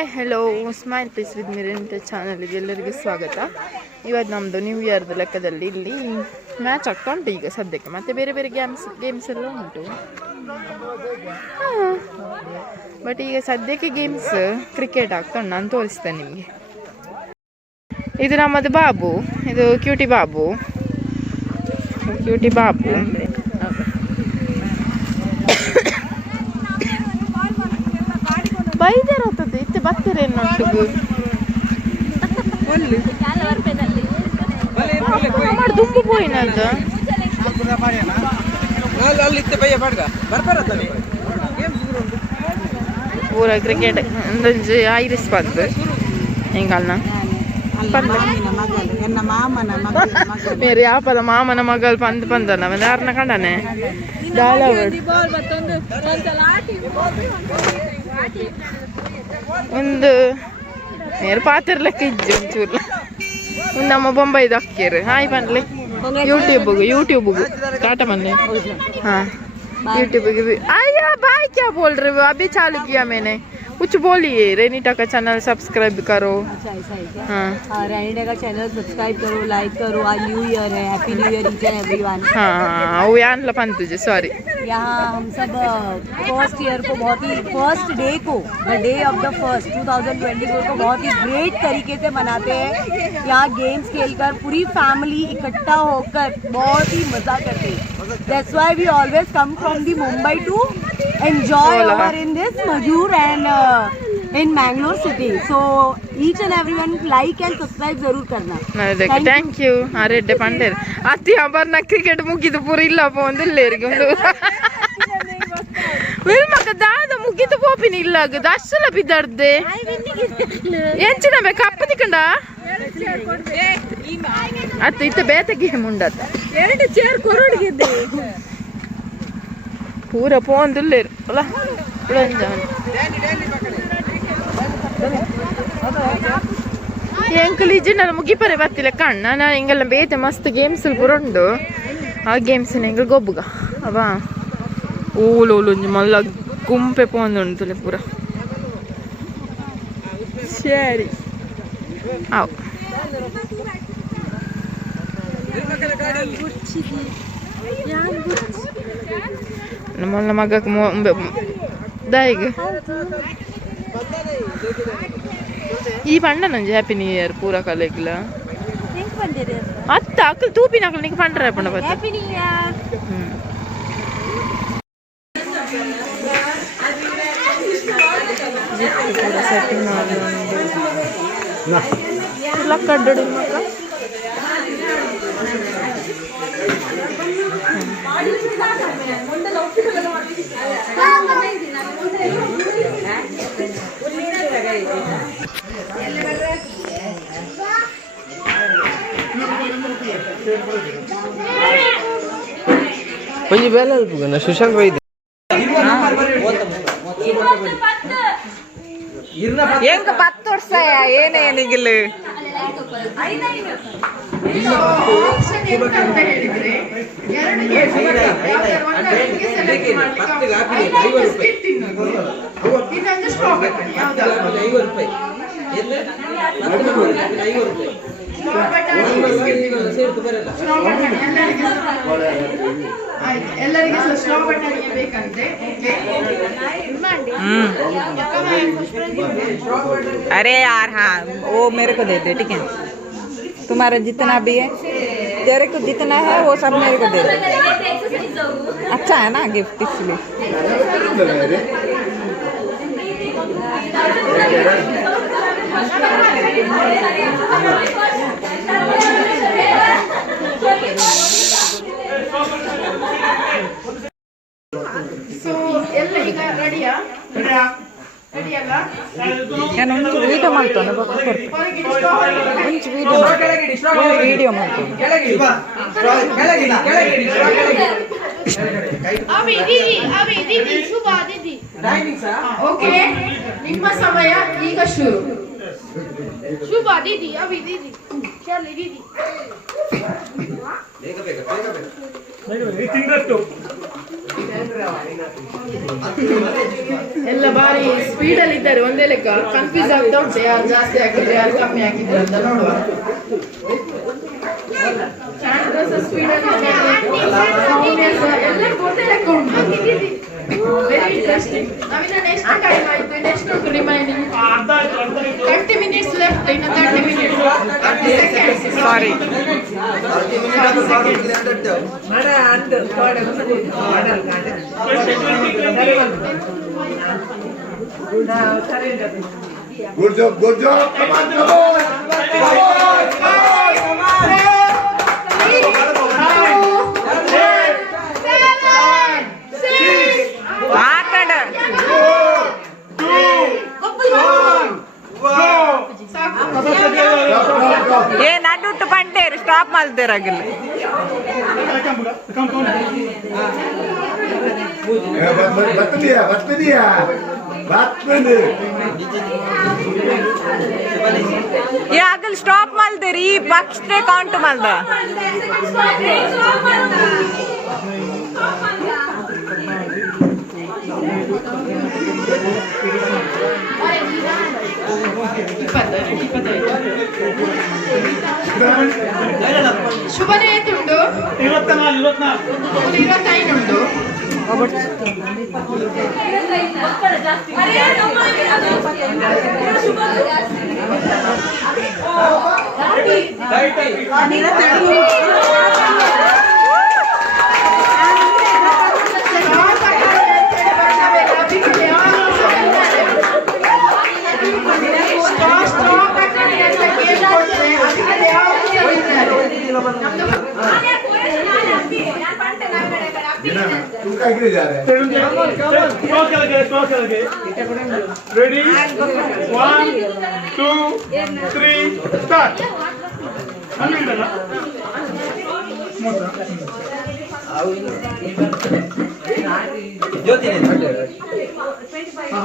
Hi hello smile please with ಮಿರೆಂಟ್ ಚಾನಲ್ಗೆ ಎಲ್ಲರಿಗೂ ಸ್ವಾಗತ. ಇವತ್ತು ನಮ್ಮದು ನ್ಯೂ ಇಯರ್ದು ಲೆಕ್ಕದಲ್ಲಿ ಇಲ್ಲಿ ಮ್ಯಾಚ್ ಆಗ್ತಾ ಉಂಟು ಈಗ ಸದ್ಯಕ್ಕೆ. ಮತ್ತು ಬೇರೆ ಬೇರೆ ಗೇಮ್ಸ್ ಎಲ್ಲ ಉಂಟು. ಬಟ್ ಈಗ ಸದ್ಯಕ್ಕೆ ಗೇಮ್ಸ್ ಕ್ರಿಕೆಟ್ ಆಗ್ತಾ ಉಂಟು. ನಾನು ತೋರಿಸ್ತೇನೆ ನಿಮಗೆ. ಇದು ನಮ್ಮದು ಬಾಬು, ಇದು ಕ್ಯೂಟಿ ಬಾಬು. ಬೈದರ್ ಹೋಗ್ತದೆ ಇತ್ತೆ ಬರ್ತೀರೇನು ಒಟ್ಟಿಗೆ ದುಂಬು ಪೋಯಿನದ್ದು ಪೂರ ಕ್ರಿಕೆಟ್ ಒಂದೊಂದು ಐರಿಸ್ ಬಂದು ಹೆಂಗಲ್ನ ಮೇರೆ ಯಾಪದ ಮಾಮನ ಮಗಳು ಪಂದನ ಯಾರನ್ನ ಕಂಡನೆ ಒಂದು ನೇರು ಪಾತಿರ್ಲೆಕ್ಕ ಇಜ್ಜಿ ಒಂಚೂರು ನಮ್ಮ ಬೊಂಬೈದು ಅಕ್ಕಿರು ಹಾಯ್ ಬನ್ಲಿ यूट्यूब टाटा मन्ने हाँ यूट्यूब आया भाई क्या बोल रहे हो अभी चालू किया मैंने कुछ बोलिए रेनिटा का चैनल सब्सक्राइब करो. हाँ रेनिटा का चैनल सब्सक्राइब करो, लाइक करो. आज न्यू ईयर है. Happy new year each and everyone. हाँ वो यान लपन तुझे सॉरी. यहाँ हम सब फर्स्ट ईयर को बहुत ही फर्स्ट डे को the day of the first 2024 को बहुत ही ग्रेट तरीके से मनाते हैं. यहाँ गेम्स खेलकर पूरी फैमिली इकट्ठा होकर बहुत ही मजा करते हैं. That's why we always come from the Mumbai to enjoy over in this Majur and in Mangalore city. So each and everyone like and subscribe जरूर करना. Thank you. अरे डिपेंडर आती हमार ना क्रिकेट मुकी तो पूरी इल्ला पोंदु लेरगे उंदु वेल मका दादा मुकी तो पोपि निल्ला ग दशला बिदर्दे ಎಂಚಿನ ಬೆ ಕಪ್ಪ ತಿಕಂಡ ಅತ್ತ ಇತ್ತ ಬೇತೆ ಗೇಮ್ ಉಂಡತ ಎರಡು ಚೇರ್ ಕೊರಡಿಗಿದ್ದೆ ಪೂರ ಪೋಂದುಲ್ಲೇರು ಅಲ್ಲ ಉಳಂಜಾನ ಎಂಕಲ್ ಇಜ್ಜಿನಲ್ಲ ಮುಗಿಪರೆ ಬತ್ತಿಲ್ಲ ಕಣ್ಣ ನಾನು ಹಿಂಗೆಲ್ಲ ಬೇತೆ ಮಸ್ತ್ ಗೇಮ್ಸ್ ಪೂರ ಉಂಡು. ಆ ಗೇಮ್ಸ್ ಹೆಂಗೆ ಗೊಬ್ಬುಗ ಅವ ಓಲೋಲು ಮಲ್ಲ ಗುಂಪೆ ಪೋಂದುಂಟುಲೆ ಪೂರ ಸರಿ ಆವ್ ನಮ್ಮ ಮಗ ದಾಯಿಗೆ ಈ ಪಂಡ ನಂಜಿ ಹ್ಯಾಪಿ ನ್ಯೂ ಇಯರ್ ಪೂರ ಕಲೆಗ್ಲ ಅತ್ತ ಅಕ್ಕಲ್ ತೂಪಿನ ಅಕ್ಕಲ್ ನಿಂಗೆ ಪಂಡ್ರ ಪಂಡ ಬತ್ತ ಸೆಟ್ಟಿಂಗ್ ಲಕ್ಕಡ್ಡು ಮಕ್ಕ கொஞ்சம் வேலை இருக்குங்க சுஷாந்த் வைத்திய ಹೆಂಗ 10 ವರ್ಷ ಏನೇನಿಗಿಲ್ಲ ಎಲ್ಲರಿಗೆ ಸ್ಲೋ ಬಟನ್ ಬೇಕಂತೆ. अरे यार हाँ वो मेरे को दे दे ठीक है. तुम्हारा जितना भी है तेरे को जितना है वो सब मेरे को दे दे. अच्छा है ना गिफ्ट इसलिए. ಸೊ ಎಲ್ಲ ಈಗ ರೆಡಿಯಾ ನಾನು ಒಂದು ವಿಡಿಯೋ ಮಾಡ್ತೇನೆ ವಿಡಿಯೋ ಮಾಡ್ತೇನೆ. ಓಕೆ ನಿಮ್ಮ ಸಮಯ ಈಗ ಶುರು. ಶುಭ ದೀದಿ ಅಭಿ ದೀದಿ ಚಲಿ ದೀದಿ ಬೇಗ ಎಲ್ಲ ಬಾರಿ ಸ್ಪೀಡಲ್ಲಿ ಇದ್ದಾರೆ. ಒಂದೇ ಲೆಕ್ಕ ಕನ್ಫ್ಯೂಸ್ ಆಗ್ತಾ ಉಂಟು, ಯಾರು ಜಾಸ್ತಿ ಹಾಕಿದ್ರೆ ಯಾರು ಕಮ್ಮಿ ಹಾಕಿದ್ರೆ ಅಂತ ನೋಡುವ. ಎಲ್ಲರಿಗೂ ಒಂದೇ ಲೆಕ್ಕ ಉಂಟು. Very interesting. ನಾವಿನ್ನ ನೆಕ್ಸ್ಟ್ ಟೈಮ್ ಆಯ್ತು, ನೆಕ್ಸ್ಟ್ ಉಂಟು ರಿಮೈನಿಂಗ್ 30 minutes ಲೆಫ್ಟ್. ಇನ್ನು 30 minutes 30 seconds. Sorry Good job, good job. Come on, come on. ಏ ನಡುಟ್ಟು ಪಂಟೇರು ಸ್ಟಾಪ್ ಮಾಡ್ದೇರಾಗಿಲ್ಲ. ಏ ಆಗಲ್ ಸ್ಟಾಪ್ ಮಾಡ್ದೇರಿ, ಈ ಪಕ್ಷ ಕೌಂಟ್ ಮಾಡ್ದ. ಶುಭನೇ ಆಯ್ತುಂಟು 25 ಉಂಟು. Ready? 1, 2, 3, start.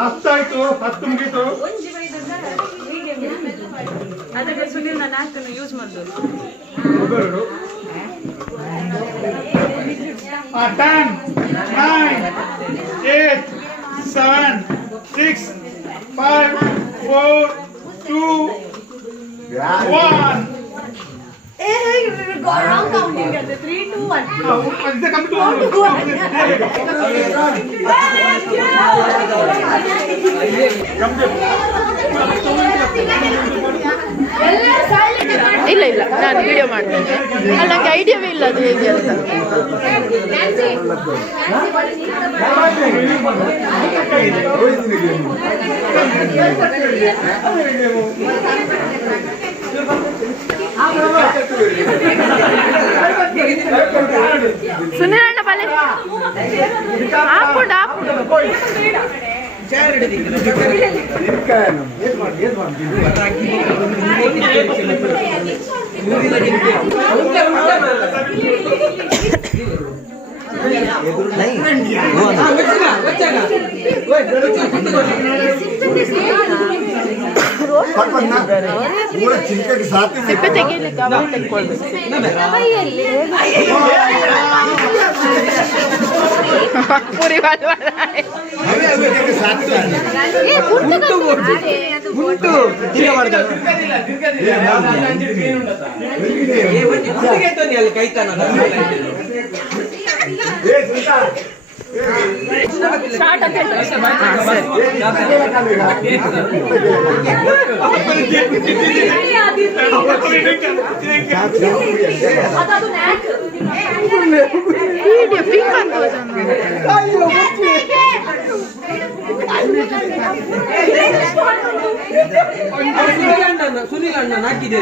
ಹತ್ತಾಯ್ತು, 10 ಮುಗೀತು. ಅದಕ್ಕೆ ಸುನಿಲ್ ನನ್ನ ಹಾಕನ್ನು ಯೂಸ್ ಮಾಡಿದ್ರು. 10, 9, 8, 7, 6, 5, 4, 2, 1. Wrong counting करते 3, 2, 1. इधर come to ಇಲ್ಲ ಇಲ್ಲ, ನಾನು ವಿಡಿಯೋ ಮಾಡ್ತೇನೆ. ನನಗೆ ಐಡಿಯಾವೇ ಇಲ್ಲ ಅದು ಹೇಗೆ ಅಂತ. ಸುನಿಲ್ ಅಣ್ಣ ಬಲೆ ಹಾಕೊಂಡು ಸಿಪ್ಪೆ ತೆಗೀಲಿಕ್ಕೆ ಅವರು ತೆಕ್ಕೊಳ್ಬೇಕು. ಪೂರಿ ಸುನಿಲ್ ಅಣ್ಣ ನಾಕಿದೆ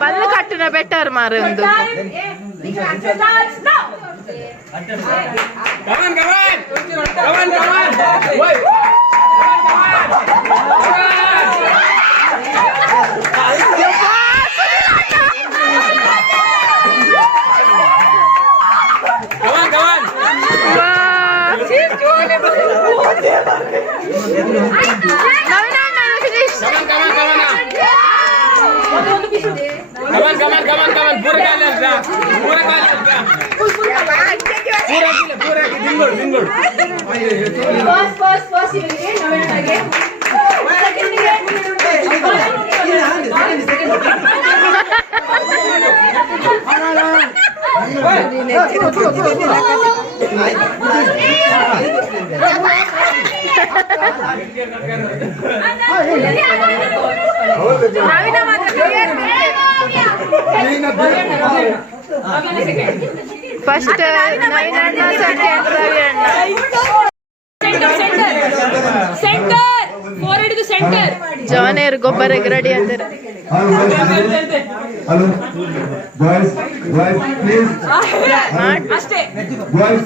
ಬಲ್ಲು ಕಟ್ಟಿನ ಬೆಟರ್ ಮಾರ ಒಂದು ಫಸ್ಟ್ ನವೀನ ಅಣ್ಣ, ಸೆಕೆಂಡ್ ರವಿ ಅಣ್ಣ. ಜವಾನೇರು ಗೊಬ್ಬರಕ್ಕೆ ರೆಡಿ ಆಗ್ತಾರೆ. Hello, boys, please. Boys,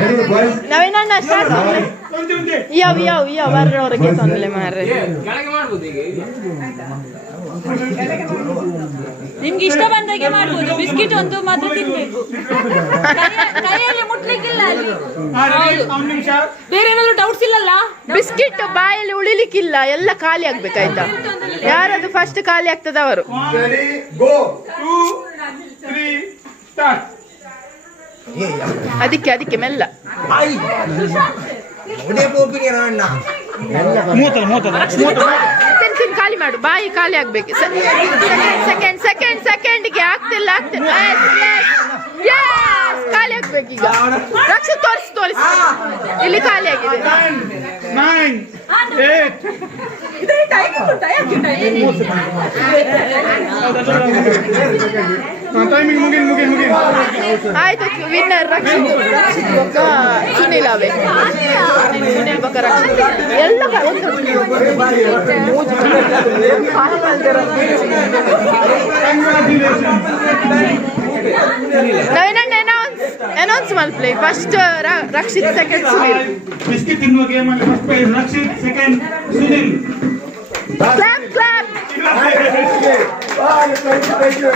ready, boys. ನವೀನ ಅಣ್ಣ ಸ್ಟಾರ್ಟ್. ಯಾವ ಬರ್ರವ್ರಿಗೆ ತೊಂದರೆ ಮಾರ್ರೆ. ನಿಮ್ಗೆ ಇಷ್ಟ ಬಂದಾಗೆ ಮಾಡ್ಬೋದು. ಬಿಸ್ಕಿಟ್ ಒಂದು ಮಾತ್ರ ತಿನ್ಬೇಕು, ಕೈಯಲ್ಲಿ ಮುಟ್ಲಿಕ್ಕಿಲ್ಲ ಅಲ್ಲಿ. ಬೇರೆ ಏನಾದ್ರು ಡೌಟ್ಸ್ ಇಲ್ಲಲ್ಲ? ಬಿಸ್ಕಿಟ್ ಬಾಯಲ್ಲಿ ಉಳಿಲಿಕ್ಕಿಲ್ಲ, ಎಲ್ಲ ಖಾಲಿ ಆಗ್ಬೇಕಾಯ್ತಾ? ಯಾರದು ಫಸ್ಟ್ ಖಾಲಿ ಆಗ್ತದ ಅವರು. Ready, go. 2, 3, start. ಅದಕ್ಕೆ ಮೆಲ್ಲ. ತಿನ್ ಖಾಲಿ ಮಾಡು, ಬಾಯಿ ಖಾಲಿ ಆಗ್ಬೇಕು. ಸೆಕೆಂಡ್ಗೆ ಆಗ್ತಿಲ್ಲ. ಖಾಲಿ ಆಗ್ಬೇಕು ಈಗ. ರಕ್ಷ ತೋರಿಸಿ ಇಲ್ಲಿ ಖಾಲಿ ಆಗಿದೆ. 9, 8. ಟೈಮಿಂಗ್ ಮುಗಿ. ಆಯ್ತು, ವಿನ್ನರ್ ರಕ್ಷಿತ್ ಬೊಕ್ಕ ಸುನಿಲ್ ಅವೆ. ಸುನಿಲ್ ಬೊಕ್ಕ ರಕ್ಷಿತ್ ಎಲ್ಲ ನವೀನಣ್ಣ ಅನೌನ್ಸ್ ಮಾಡ್ಲಿ. First Rakshit, second Sunil. Biscuit ತಿನ್ನುವ ಗೇಮ್ ಅಲ್ಲಿ first prize Rakshit, second Sunil. Clap. Thank you.